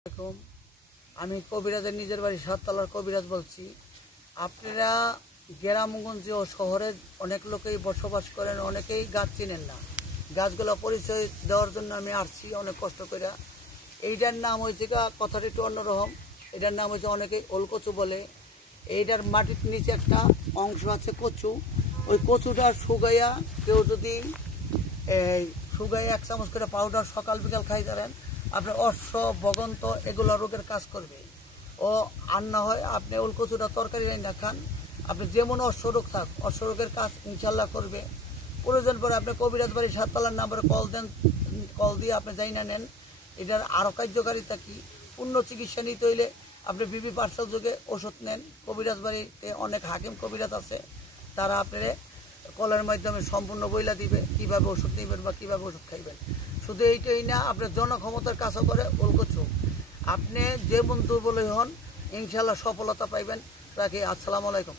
আসসালামু আলাইকুম। আমি কবিরাজের নিজের বাড়ি সাততলার কবিরাজ বলছি। আপনারা গ্রামগঞ্জে ও শহরে অনেক লোকেই বসবাস করেন, অনেকেই গাছ চিনেন না। গাছগুলো পরিচয় দেওয়ার জন্য আমি আসছি অনেক কষ্ট করে। এইটার নাম হয়েছে কথাটা একটু অন্যরকম। এটার নাম হচ্ছে অনেকেই ওলকচু বলে। এইটার মাটির নিচে একটা অংশ আছে কচু। ওই কচুটা শুকাইয়া কেউ যদি শুকাইয়া 1 চামচ করে পাউডার সকাল বিকাল খাই পারেন, আপনার অশ্ব বগন্ত এগুলো রোগের কাজ করবে। ও আর না হয় আপনি ওলকচুটা তরকারি রান্না খান, আপনি যেমন অশ্বরোগ থাক অশ্বরোগের কাজ ইনশাল্লাহ করবে। প্রয়োজন পরে আপনি কবিরাজ বাড়ি সাততলার নাম্বারে কল দেন, কল দিয়ে আপনি যাই না নেন। এটার আরও কার্যকারিতা কি, পূর্ণ চিকিৎসা নিতে হইলে আপনি বিবি পার্সেল যুগে ওষুধ নেন। কবিরাজ বাড়িতে অনেক হাকিম কবিরাজ আছে, তারা আপনার কলের মাধ্যমে সম্পূর্ণ বইলা দিবে কীভাবে ওষুধ নেবেন বা কীভাবে ওষুধ খাইবেন। শুধু এইটাই না, আপনার জনক্ষমতার কাজও করে ওলকচু। আপনি যেমন দুর্বলই হন ইনশাল্লাহ সফলতা পাইবেন। রাখি। আসসালামু আলাইকুম।